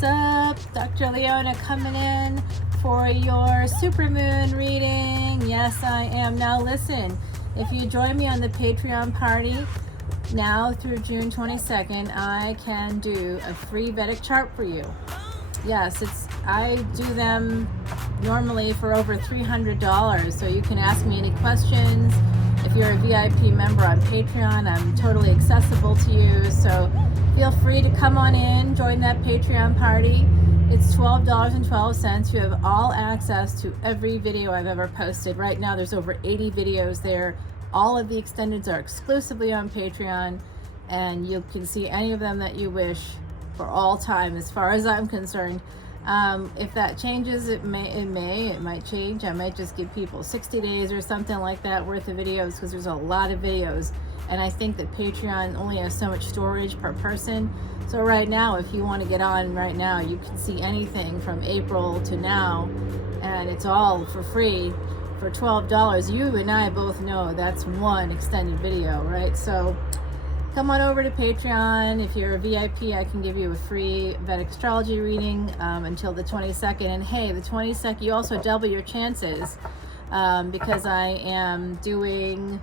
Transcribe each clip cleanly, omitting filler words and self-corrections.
What's up? Dr. Leona coming in for your supermoon reading. Yes, I am. Now listen, if you join me on the Patreon party now through June 22nd, I can do a free Vedic chart for you. Yes, I do them normally for over $300, so you can ask me any questions. If you're a VIP member on Patreon, I'm totally accessible to you, so feel free to come on in, join that Patreon party. It's $12.12. You have all access to every video I've ever posted. Right now there's over 80 videos there. All of the extendeds are exclusively on Patreon, and you can see any of them that you wish for all time as far as I'm concerned. If that changes, it might change. I might just give people 60 days or something like that worth of videos, because there's a lot of videos, and I think that Patreon only has so much storage per person. So right now, if you want to get on right now, you can see anything from April to now, and it's all for free for $12. You and I both know that's one extended video, right? So come on over to Patreon. If you're a VIP, I can give you a free Vedic astrology reading until the 22nd. And hey, the 22nd, you also double your chances because I am doing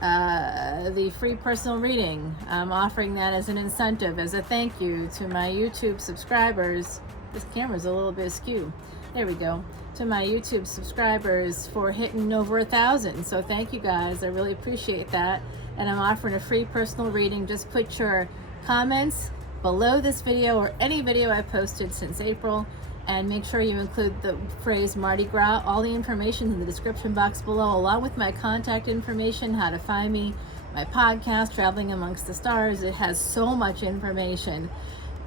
the free personal reading. I'm offering that as an incentive, as a thank you to my YouTube subscribers. This camera's a little bit askew. There we go. To my YouTube subscribers for hitting over 1,000. So thank you guys. I really appreciate that. And I'm offering a free personal reading. Just put your comments below this video or any video I posted since April, and make sure you include the phrase Mardi Gras. All the information in the description box below, along with my contact information, how to find me, my podcast, Traveling Amongst the Stars. It has so much information.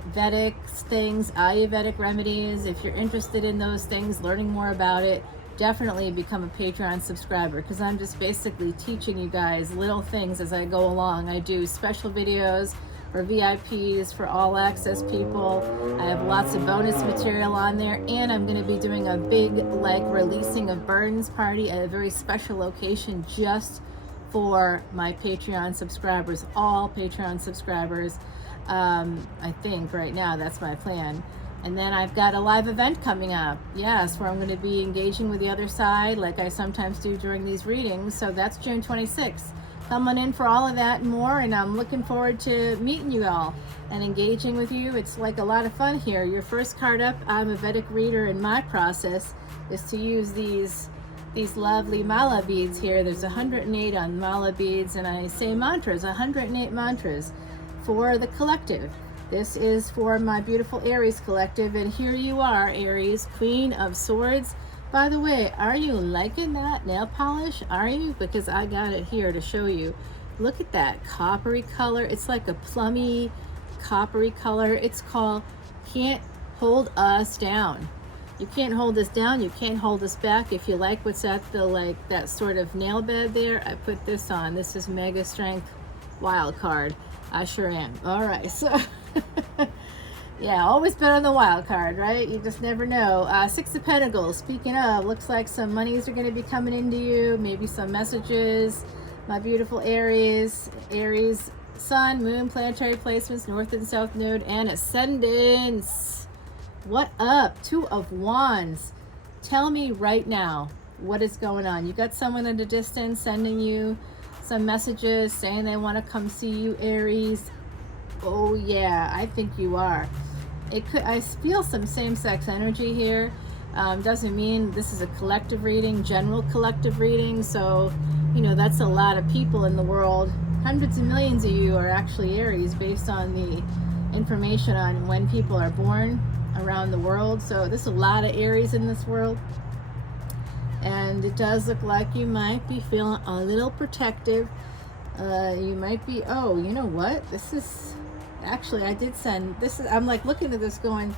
Vedic things, Ayurvedic remedies. If you're interested in those things, learning more about it, definitely become a Patreon subscriber, because I'm just basically teaching you guys little things as I go along. I do special videos for VIPs, for all access people. I have lots of bonus material on there, and I'm going to be doing a big releasing of burdens party at a very special location just for my Patreon subscribers, all Patreon subscribers. I think right now that's my plan. And then I've got a live event coming up, yes, where I'm going to be engaging with the other side, like I sometimes do during these readings. So that's June 26th. Come on in for all of that and more, and I'm looking forward to meeting you all and engaging with you. It's like a lot of fun here. Your first card up, I'm a Vedic reader, and my process is to use these lovely mala beads here. There's 108 on mala beads, and I say mantras, 108 mantras for the collective. This is for my beautiful Aries collective, and here you are, Aries, Queen of Swords. By the way, are you liking that nail polish? Are you? Because I got it here to show you. Look at that coppery color. It's like a plummy coppery color. It's called Can't Hold Us Down. You can't hold us down. You can't hold us back. If you like what's at the that sort of nail bed there, I put this on. This is Mega Strength Wild Card. I sure am. All right, so yeah, always bet on the wild card, right? You just never know. Six of Pentacles, speaking of, looks like some monies are going to be coming into you, maybe some messages. My beautiful Aries, Sun, Moon, planetary placements, North and South Node, and Ascendants. What up? Two of Wands. Tell me right now what is going on. You got someone at a distance sending you some messages saying they want to come see you, Aries. Oh yeah, I think you are. I feel some same-sex energy here. Doesn't mean this is a collective reading, general collective reading. So, you know, that's a lot of people in the world. Hundreds of millions of you are actually Aries based on the information on when people are born around the world. So there's a lot of Aries in this world. And it does look like you might be feeling a little protective. You might be, oh, you know what? This is, actually, I did send, this is, I'm like looking at this going,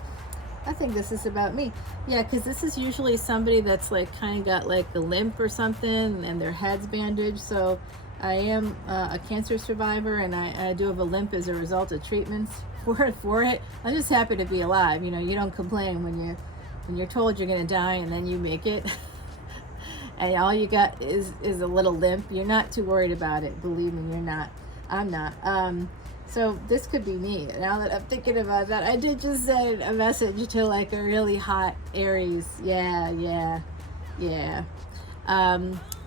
I think this is about me. Yeah, because this is usually somebody that's like kind of got like a limp or something and their head's bandaged. So I am a cancer survivor, and I do have a limp as a result of treatments for it. I'm just happy to be alive. You know, you don't complain when you're told you're going to die and then you make it. And all you got is a little limp. You're not too worried about it. Believe me, you're not. I'm not. So this could be me. Now that I'm thinking about that, I did just send a message to like a really hot Aries. Yeah.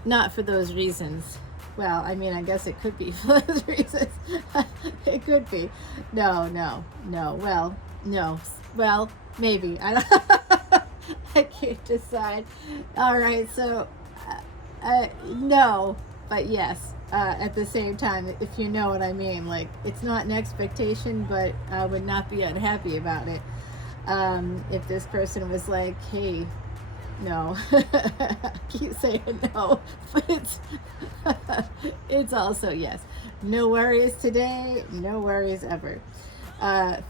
Not for those reasons. Well, I mean, I guess it could be for those reasons. It could be. No. Well, no. Well, maybe. I don't. I can't decide. All right, so no, but yes. At the same time, if you know what I mean, like it's not an expectation, but I would not be unhappy about it. If this person was like, "Hey, no," I keep saying no, but it's also yes. No worries today, no worries ever.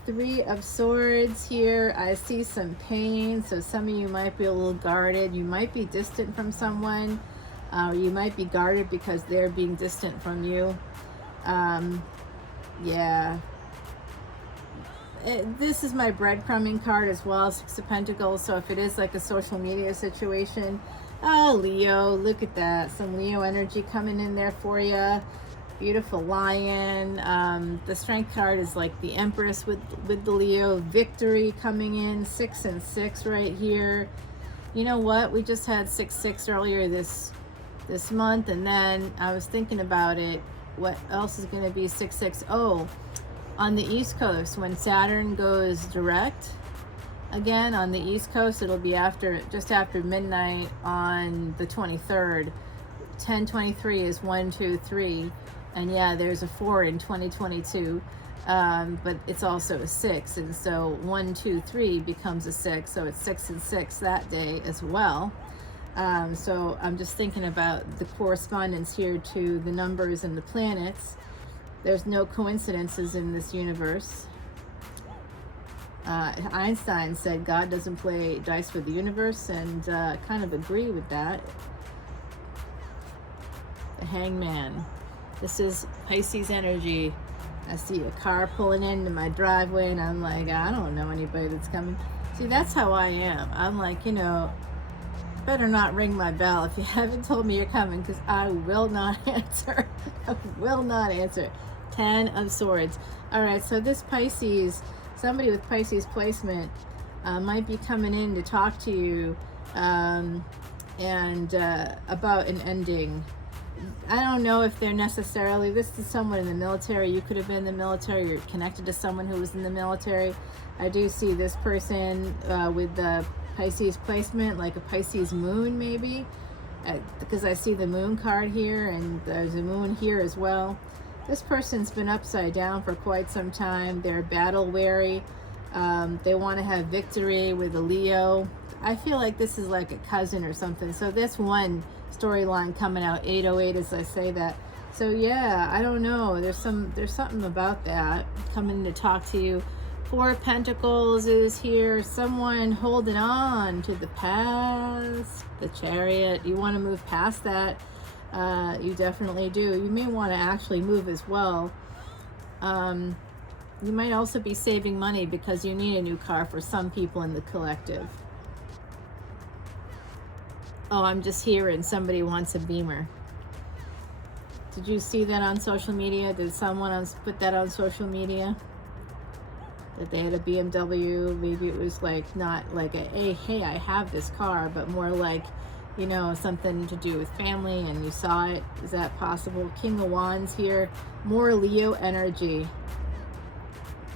3 of Swords here. I see some pain, so some of you might be a little guarded. You might be distant from someone. You might be guarded because they're being distant from you. Yeah. This is my breadcrumbing card as well, 6 of Pentacles. So if it is like a social media situation, Leo, look at that. Some Leo energy coming in there for you. Beautiful lion. The Strength card is like the Empress with the Leo. Victory coming in. 6 and 6 right here. You know what? We just had 6-6 earlier this month, and then I was thinking about it. What else is going to be 6-6? Oh, on the East Coast, when Saturn goes direct again on the East Coast, it'll be just after midnight on the 23rd. 1023 is 1, 2, 3, and yeah, there's a 4 in 2022, but it's also a 6, and so 1, 2, 3 becomes a 6, so it's 6 and 6 that day as well. So I'm just thinking about the correspondence here to the numbers and the planets. There's no coincidences in this universe. Einstein said God doesn't play dice with the universe, and kind of agree with that. The Hangman. This is Pisces energy. I see a car pulling into my driveway, and I'm like, I don't know anybody that's coming. See, that's how I am. I'm like, better not ring my bell if you haven't told me you're coming, because I will not answer. I will not answer. 10 of Swords. All right, so this Pisces, somebody with Pisces placement might be coming in to talk to you and about an ending. I don't know if they're necessarily, this is someone in the military. You could have been in the military. You're connected to someone who was in the military. I do see this person with the Pisces placement, like a Pisces moon maybe, because I see the moon card here, and there's a moon here as well. This person's been upside down for quite some time. They're battle weary. They want to have victory with a Leo. I feel like this is like a cousin or something. So this one storyline coming out, 808, as I say that. So yeah, I don't know. There's something about that coming to talk to you. 4 of Pentacles is here. Someone holding on to the past. The Chariot. You want to move past that. You definitely do. You may want to actually move as well. You might also be saving money because you need a new car for some people in the collective. Oh, I'm just hearing somebody wants a Beamer. Did you see that on social media? Did someone put that on social media? That they had a BMW? Maybe it was like not like hey, I have this car, but more like, something to do with family and you saw it. Is that possible? King of Wands here. More Leo energy.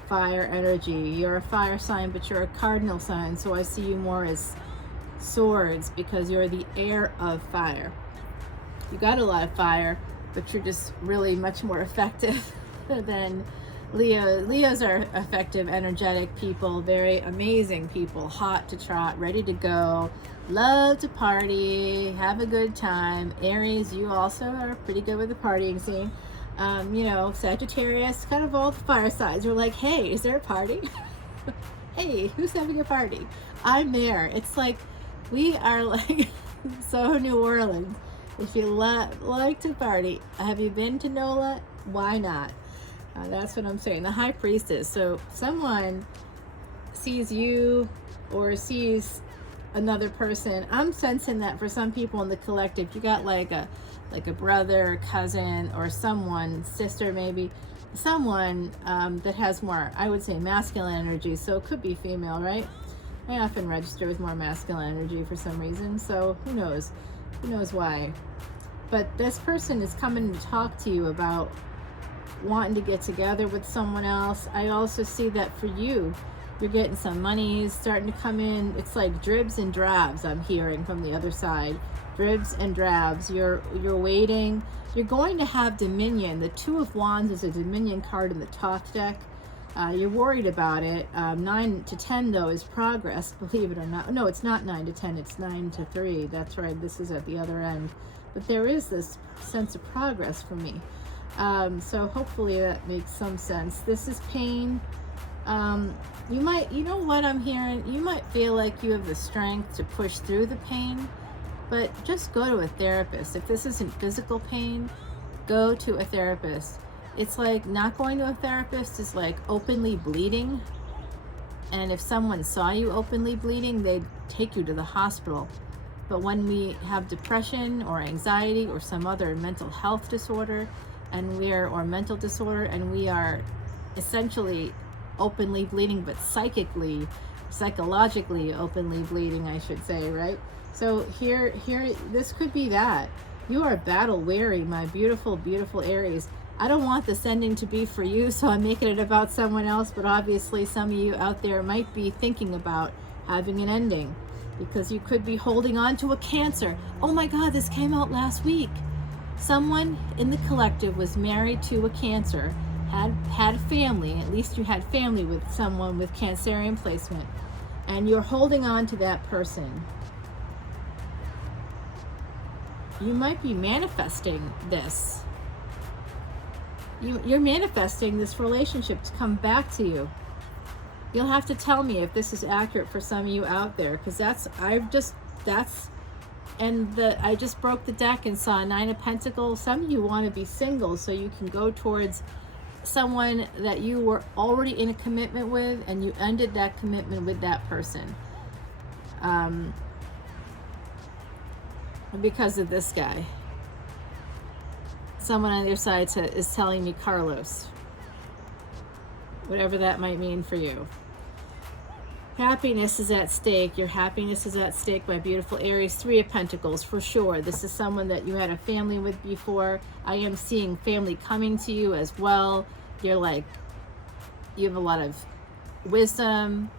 Fire energy. You're a fire sign, but you're a cardinal sign, so I see you more as Swords because you're the heir of fire. You got a lot of fire, but you're just really much more effective than Leo. Leos are effective, energetic people, very amazing people, hot to trot, ready to go, love to party, have a good time. Aries, you also are pretty good with the partying scene. Sagittarius, kind of all the fire signs. We're like, hey, is there a party? Hey, who's having a party? I'm there. It's like we are like so New Orleans. If you like to party, have you been to NOLA? Why not? That's what I'm saying. The High Priestess. So someone sees you or sees another person. I'm sensing that for some people in the collective, you got like a brother, cousin, or someone, sister maybe, someone that has more, I would say, masculine energy. So it could be female, right? I often register with more masculine energy for some reason. So who knows? Who knows why? But this person is coming to talk to you about wanting to get together with someone else. I also see that for you, you're getting some money starting to come in. It's like dribs and drabs I'm hearing from the other side. Dribs and drabs. You're waiting. You're going to have dominion. The Two of Wands is a dominion card in the top deck. You're worried about it. 9 to 10 though is progress, believe it or not. No, it's not 9 to 10, it's 9 to 3. That's right, this is at the other end. But there is this sense of progress for me. So hopefully that makes some sense. This is pain. You might, you know what I'm hearing? You might feel like you have the strength to push through the pain, but just go to a therapist. If this isn't physical pain, go to a therapist. It's like not going to a therapist is like openly bleeding. And if someone saw you openly bleeding, they'd take you to the hospital. But when we have depression or anxiety or some other mental health disorder, or mental disorder, and we are essentially openly bleeding, but psychologically openly bleeding, I should say, right? So here, this could be that. You are battle weary, my beautiful, beautiful Aries. I don't want this ending to be for you, so I'm making it about someone else, but obviously some of you out there might be thinking about having an ending because you could be holding on to a Cancer. Oh my God, this came out last week. Someone in the collective was married to a Cancer, had a family, at least you had family with someone with Cancerian placement, and you're holding on to that person. You might be manifesting this. You're manifesting this relationship to come back to you. You'll have to tell me if this is accurate for some of you out there, because I just broke the deck and saw a 9 of Pentacles. Some of you want to be single so you can go towards someone that you were already in a commitment with, and you ended that commitment with that person because of this guy. Someone on your side is telling me Carlos, whatever that might mean for you. Happiness is at stake. Your happiness is at stake, my beautiful Aries. 3 of Pentacles, for sure. This is someone that you had a family with before. I am seeing family coming to you as well. You're like, you have a lot of wisdom.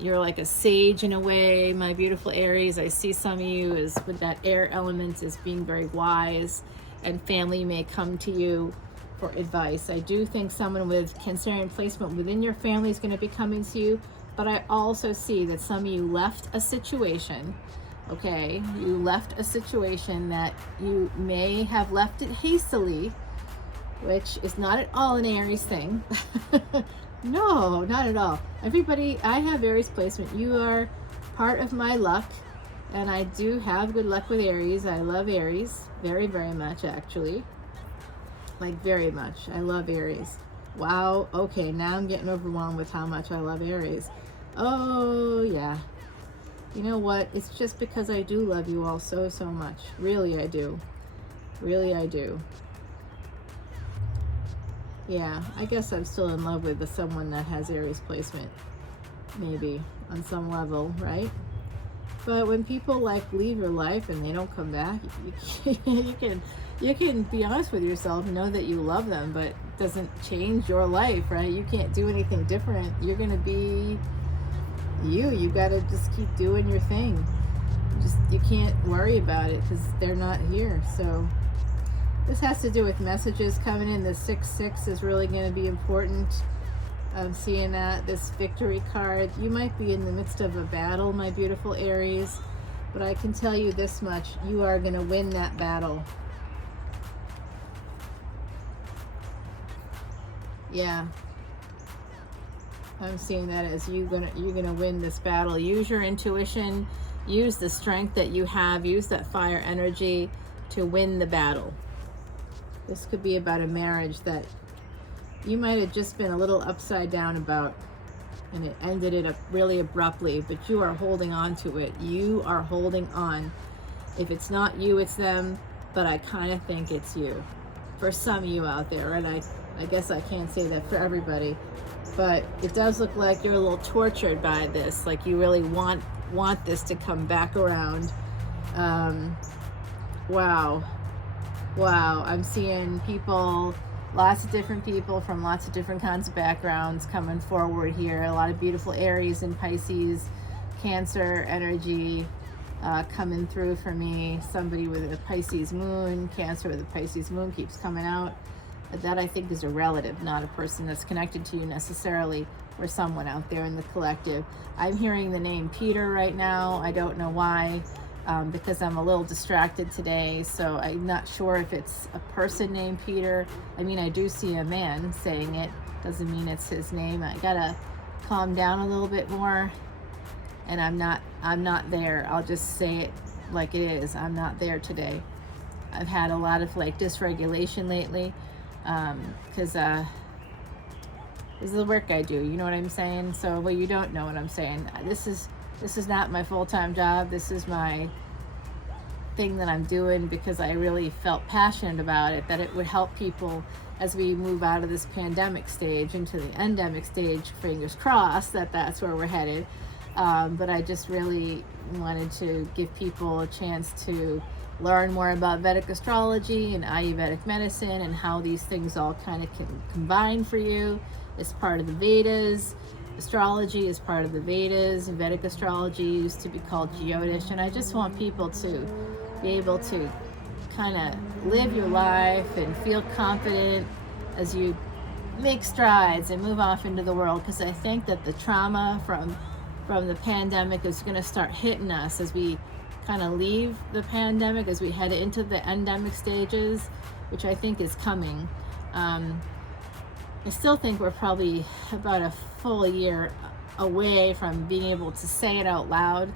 You're like a sage in a way, my beautiful Aries. I see some of you as with that air element as being very wise, and family may come to you for advice. I do think someone with Cancerian placement within your family is going to be coming to you, but I also see that some of you left a situation, okay? You left a situation that you may have left it hastily, which is not at all an Aries thing. No, not at all. Everybody, I have Aries placement. You are part of my luck, and I do have good luck with Aries. I love Aries very, very much, actually. Like, very much. I love Aries. Wow. Okay, now I'm getting overwhelmed with how much I love Aries. Oh, yeah. You know what? It's just because I do love you all so, so much. Really, I do. Really, I do. Yeah, I guess I'm still in love with someone that has Aries placement. Maybe, on some level, right? But when people like leave your life and they don't come back, you can be honest with yourself, know that you love them, but it doesn't change your life, right? You can't do anything different. You're gonna be you. You gotta just keep doing your thing. You can't worry about it because they're not here. So this has to do with messages coming in. The 6-6 is really going to be important. I'm seeing that. This victory card. You might be in the midst of a battle, my beautiful Aries, but I can tell you this much. You are going to win that battle. Yeah. I'm seeing that as you're gonna win this battle. Use your intuition. Use the strength that you have. Use that fire energy to win the battle. This could be about a marriage that you might have just been a little upside down about, and it ended it up really abruptly, but you are holding on to it. You are holding on. If it's not you, it's them, but I kind of think it's you. For some of you out there, and I guess I can't say that for everybody, but it does look like you're a little tortured by this, like you really want this to come back around. Wow, I'm seeing people, lots of different people from lots of different kinds of backgrounds coming forward here. A lot of beautiful Aries and Pisces, Cancer energy coming through for me. Somebody with a Pisces moon, Cancer with a Pisces moon keeps coming out. But that, I think, is a relative, not a person that's connected to you necessarily, or someone out there in the collective. I'm hearing the name Peter right now. I don't know why, because I'm a little distracted today, so I'm not sure if it's a person named Peter. I mean, I do see a man saying it. Doesn't mean it's his name. I gotta calm down a little bit more, and I'm not there. I'll just say it like it is. I'm not there today. I've had a lot of like dysregulation lately, because this is the work I do, you know what I'm saying? So, well, you don't know what I'm saying. This is not my full-time job. This is my thing that I'm doing because I really felt passionate about it, that it would help people as we move out of this pandemic stage into the endemic stage. Fingers crossed that that's where we're headed. But I just really wanted to give people a chance to learn more about Vedic astrology and Ayurvedic medicine and how these things all kind of can combine for you. It's part of the Vedas. Astrology is part of the Vedas. Vedic astrology used to be called Jyotish. And I just want people to be able to kind of live your life and feel confident as you make strides and move off into the world, because I think that the trauma from the pandemic is going to start hitting us as we kind of leave the pandemic, as we head into the endemic stages, which I think is coming. I still think we're probably about a full year away from being able to say it out loud.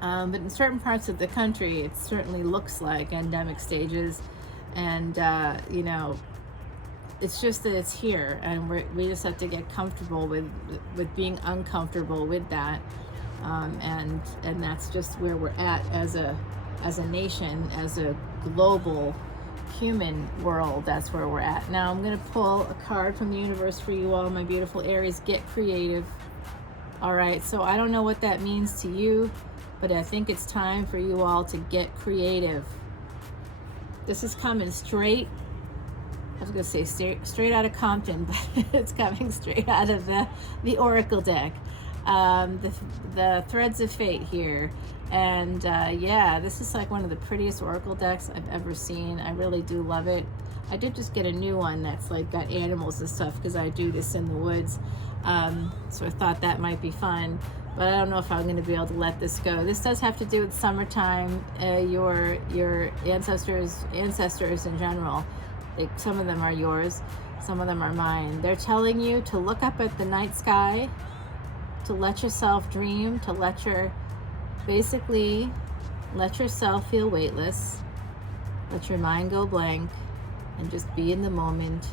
But in certain parts of the country, it certainly looks like endemic stages. And, you know, it's just that it's here, and we just have to get comfortable with being uncomfortable with that. And that's just where we're at as a nation, as a global human world. That's where we're at. Now I'm going to pull a card from the universe for you all, my beautiful Aries. Get creative. All right, so I don't know what that means to you, but I think it's time for you all to get creative. This is coming straight, I was going to say straight out of Compton, but it's coming straight out of the Oracle deck. The Threads of Fate here. And yeah, this is like one of the prettiest Oracle decks I've ever seen. I really do love it. I did just get a new one that's like got animals and stuff, because I do this in the woods. So I thought that might be fun, but I don't know if I'm going to be able to let this go. This does have to do with summertime, your ancestors in general. Some of them are yours, some of them are mine. They're telling you to look up at the night sky, to let yourself dream, to basically let yourself feel weightless, let your mind go blank, and just be in the moment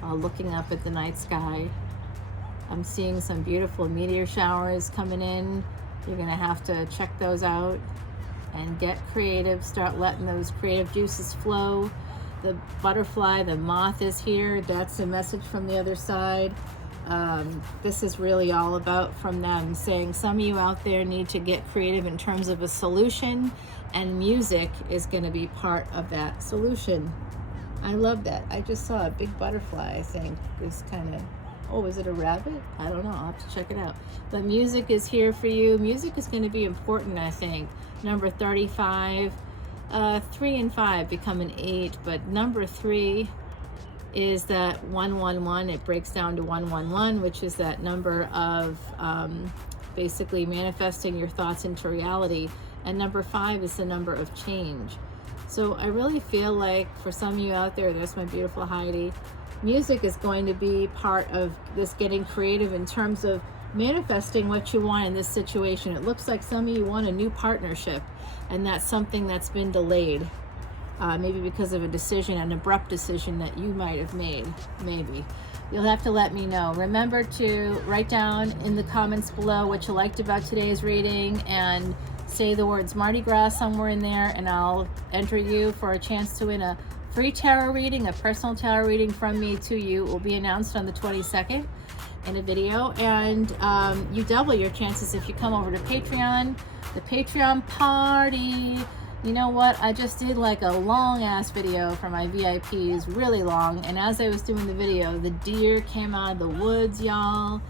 while looking up at the night sky. I'm seeing some beautiful meteor showers coming in. You're gonna have to check those out and get creative. Start letting those creative juices flow. The butterfly, the moth is here. That's a message from the other side. This is really all about from them saying some of you out there need to get creative in terms of a solution, and music is going to be part of that solution. I love that. I just saw a big butterfly, I think. It's kind of, oh, is it a rabbit? I don't know. I'll have to check it out. But music is here for you. Music is going to be important, I think. Number 35, 3 and 5 become an 8, but number 3 is that 111. It breaks down to 111, which is that number of basically manifesting your thoughts into reality. And number 5 is the number of change. So I really feel like for some of you out there, there's my beautiful Heidi, music is going to be part of this getting creative in terms of manifesting what you want in this situation. It looks like some of you want a new partnership, and that's something that's been delayed. Maybe because of a decision, an abrupt decision that you might have made, maybe. You'll have to let me know. Remember to write down in the comments below what you liked about today's reading, and say the words Mardi Gras somewhere in there, and I'll enter you for a chance to win a free tarot reading, a personal tarot reading from me to you, will be announced on the 22nd in a video, and you double your chances if you come over to Patreon. The Patreon party. You know what? I just did like a long ass video for my VIPs, really long. And as I was doing the video, the deer came out of the woods, y'all.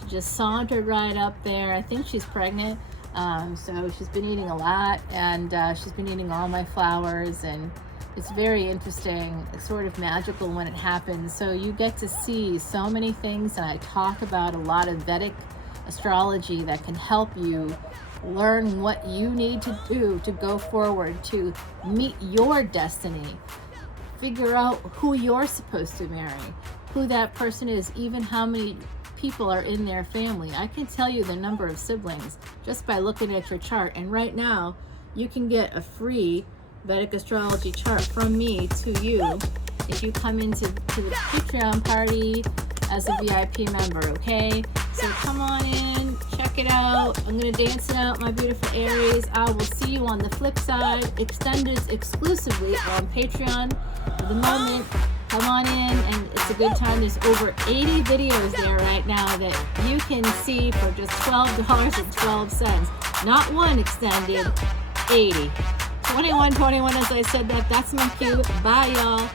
She just sauntered right up there. I think she's pregnant. So she's been eating a lot, and she's been eating all my flowers, and it's very interesting. It's sort of magical when it happens. So you get to see so many things, and I talk about a lot of Vedic astrology that can help you learn what you need to do to go forward, to meet your destiny, figure out who you're supposed to marry, who that person is, even how many people are in their family. I can tell you the number of siblings just by looking at your chart. And right now you can get a free Vedic astrology chart from me to you if you come into the Patreon party as a VIP member, okay? So come on in, check it out. I'm going to dance it out, my beautiful Aries. I will see you on the flip side, extended exclusively on Patreon for the moment. Come on in, and it's a good time. There's over 80 videos there right now that you can see for just $12.12. Not one extended, 80. 2121, as I said that. That's my cue. Bye, y'all.